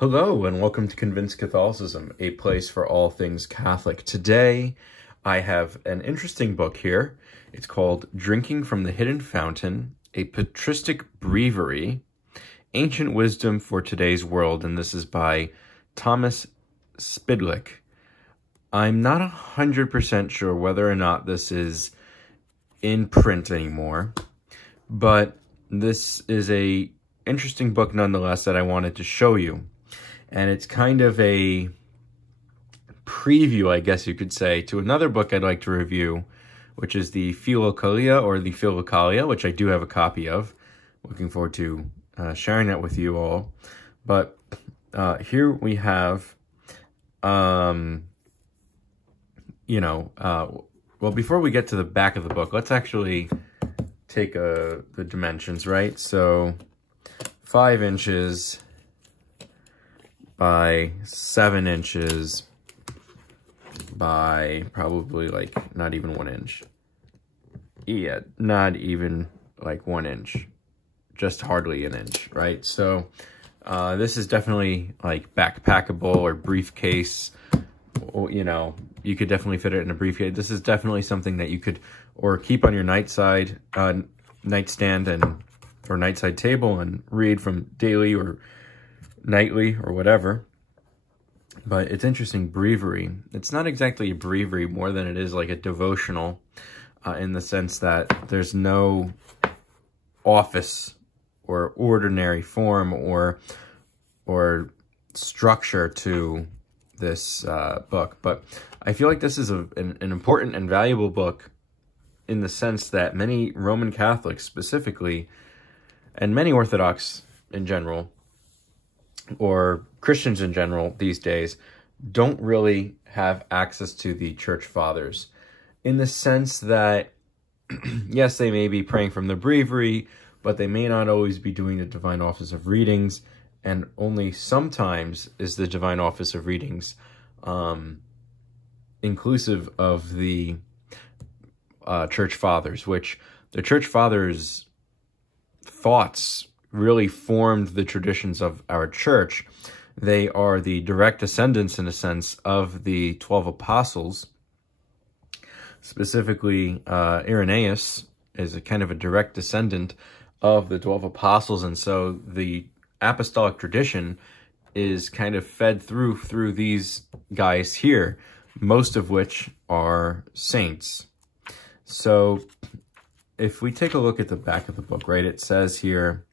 Hello and welcome to Convinced Catholicism, a place for all things Catholic. Today, I have an interesting book here. It's called Drinking from the Hidden Fountain, a Patristic Breviary, Ancient Wisdom for Today's World, and this is by Thomas Spidlick. I'm not 100% sure whether or not this is in print anymore, but this is a interesting book nonetheless that I wanted to show you. And it's kind of a preview, I guess you could say, to another book I'd like to review, which is the Philokalia, or the Philokalia, which I do have a copy of. Looking forward to sharing that with you all. But here we have, well, before we get to the back of the book, let's actually take the dimensions, right? So 5 inches by 7 inches by probably like not even 1 inch. Yeah, not even like 1 inch. Just hardly an inch, right? So this is definitely like backpackable or briefcase. You know, you could definitely fit it in a briefcase. This is definitely something that you could or keep on your nightstand or nightside table and read from daily or nightly or whatever. But it's interesting, breviary. It's not exactly a breviary more than it is like a devotional in the sense that there's no office or ordinary form or structure to this book. But I feel like this is an important and valuable book in the sense that many Roman Catholics specifically, and many Orthodox in general, or Christians in general these days, don't really have access to the Church Fathers, in the sense that, yes, they may be praying from the breviary, but they may not always be doing the Divine Office of Readings, and only sometimes is the Divine Office of Readings inclusive of the Church Fathers, which the Church Fathers' thoughts really formed the traditions of our church. They are the direct descendants, in a sense, of the 12 apostles. Specifically, Irenaeus is a kind of a direct descendant of the 12 apostles, and so the apostolic tradition is kind of fed through these guys here, most of which are saints. So if we take a look at the back of the book, right, it says here,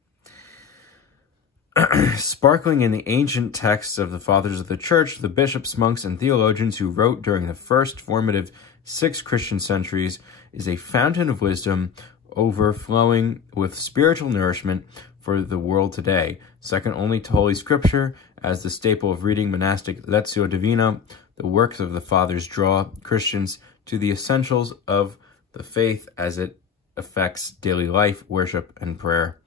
sparkling in the ancient texts of the fathers of the church, the bishops, monks, and theologians who wrote during the first formative 6 Christian centuries, is a fountain of wisdom overflowing with spiritual nourishment for the world today. Second only to Holy Scripture, as the staple of reading monastic Lectio Divina, the works of the fathers draw Christians to the essentials of the faith as it affects daily life, worship, and prayer.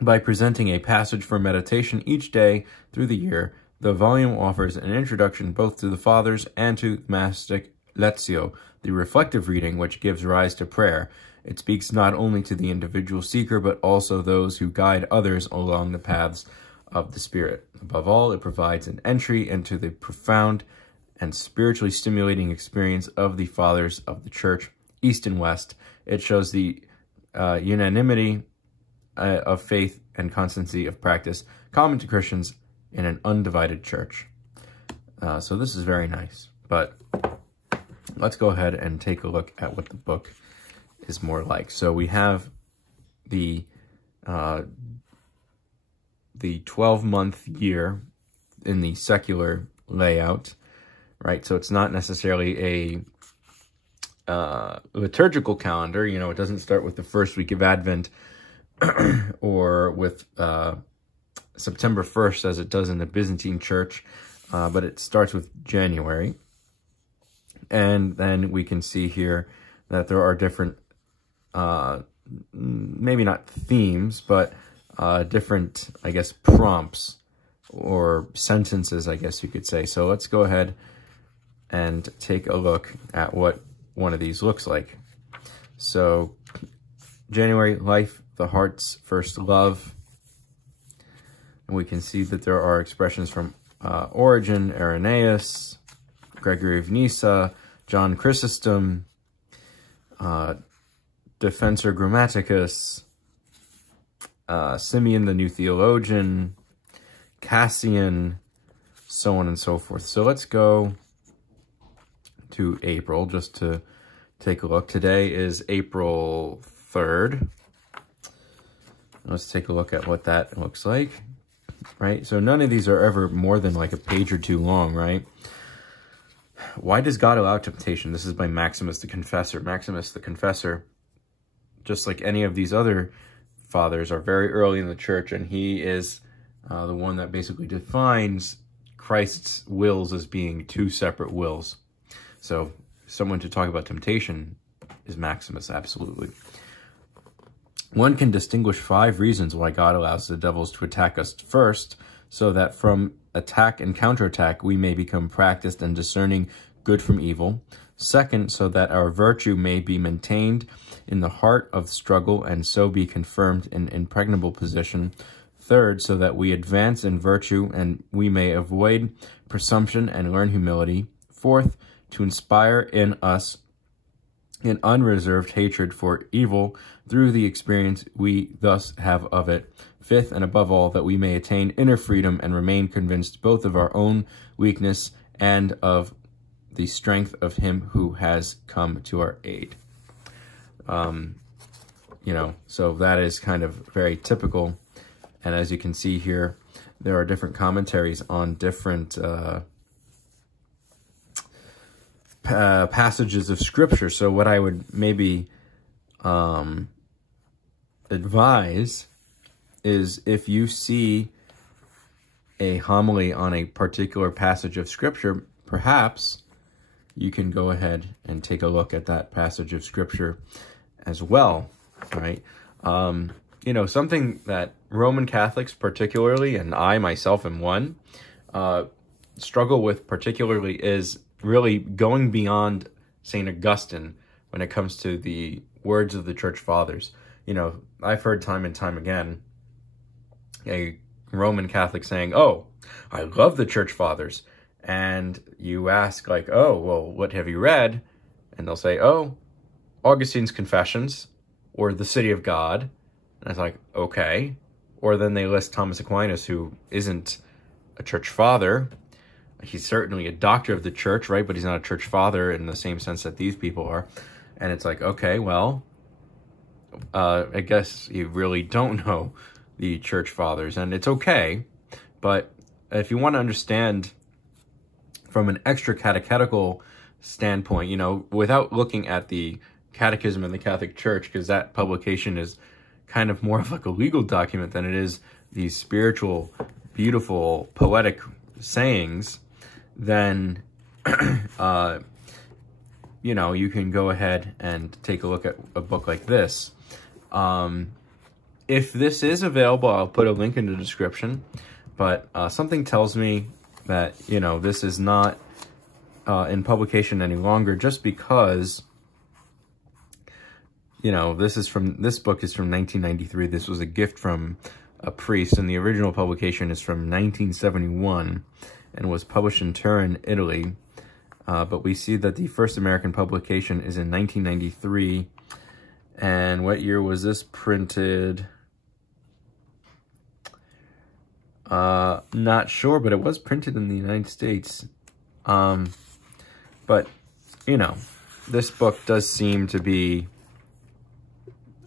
By presenting a passage for meditation each day through the year, the volume offers an introduction both to the Fathers and to the monastic Lectio, the reflective reading which gives rise to prayer. It speaks not only to the individual seeker, but also those who guide others along the paths of the Spirit. Above all, it provides an entry into the profound and spiritually stimulating experience of the Fathers of the Church, East and West. It shows the unanimity of faith and constancy of practice common to Christians in an undivided church. So this is very nice, but let's go ahead and take a look at what the book is more like. So we have the 12-month year in the secular layout, right? So it's not necessarily a liturgical calendar. You know, it doesn't start with the first week of Advent or with September 1st as it does in the Byzantine Church, but it starts with January. And then we can see here that there are different, maybe not themes, but different, I guess, prompts or sentences, I guess you could say. So let's go ahead and take a look at what one of these looks like. So January, life, the heart's first love. we can see that there are expressions from Origen, Irenaeus, Gregory of Nyssa, John Chrysostom, Defensor Grammaticus, Simeon the New Theologian, Cassian, so on and so forth. So let's go to April just to take a look. Today is April 3rd. Let's take a look at what that looks like, right? So none of these are ever more than like a page or two long, right? Why does God allow temptation? This is by Maximus the Confessor. Maximus the Confessor, just like any of these other fathers, are very early in the church, and he is the one that basically defines Christ's wills as being two separate wills. So someone to talk about temptation is Maximus, absolutely. One can distinguish 5 reasons why God allows the devils to attack us. First, so that from attack and counterattack we may become practiced in discerning good from evil. Second, so that our virtue may be maintained in the heart of struggle and so be confirmed in impregnable position. Third, so that we advance in virtue and we may avoid presumption and learn humility. Fourth, to inspire in us an unreserved hatred for evil through the experience we thus have of it. Fifth, and above all, that we may attain inner freedom and remain convinced both of our own weakness and of the strength of him who has come to our aid. You know, so that is kind of very typical. And as you can see here, there are different commentaries on different passages of Scripture. So what I would maybe advise is, if you see a homily on a particular passage of Scripture, perhaps you can go ahead and take a look at that passage of Scripture as well, right? You know, something that Roman Catholics particularly, and I myself am one, struggle with particularly is really going beyond St. Augustine when it comes to the words of the Church Fathers. You know, I've heard time and time again a Roman Catholic saying, "Oh, I love the Church Fathers." And you ask, like, "Oh, well, what have you read?" And they'll say, "Oh, Augustine's Confessions, or The City of God." And it's like, okay. Or then they list Thomas Aquinas, who isn't a church father. He's certainly a doctor of the church, right? But he's not a church father in the same sense that these people are. And it's like, okay, well, I guess you really don't know the church fathers. And it's okay. But if you want to understand from an extra catechetical standpoint, you know, without looking at the Catechism of the Catholic Church, because that publication is kind of more of like a legal document than it is these spiritual, beautiful, poetic sayings, then, you know, you can go ahead and take a look at a book like this. If this is available, I'll put a link in the description, but something tells me that, you know, this is not in publication any longer, just because, you know, this book is from 1993. This was a gift from a priest, and the original publication is from 1971 and was published in Turin, Italy. But we see that the first American publication is in 1993. And what year was this printed? Not sure, but it was printed in the United States. But, you know, this book does seem to be,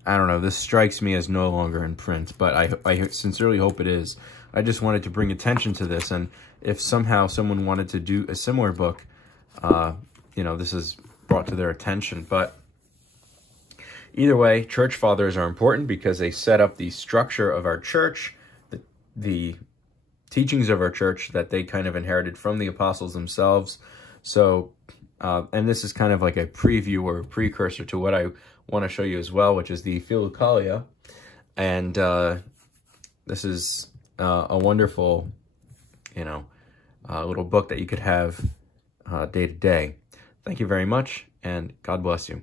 I don't know, this strikes me as no longer in print, but I sincerely hope it is. I just wanted to bring attention to this, and if somehow someone wanted to do a similar book, you know, this is brought to their attention. But either way, church fathers are important because they set up the structure of our church, the teachings of our church that they kind of inherited from the apostles themselves. So, and this is kind of like a preview or a precursor to what I want to show you as well, which is the Philokalia. And this is a wonderful, you know, little book that you could have day to day. Thank you very much, and God bless you.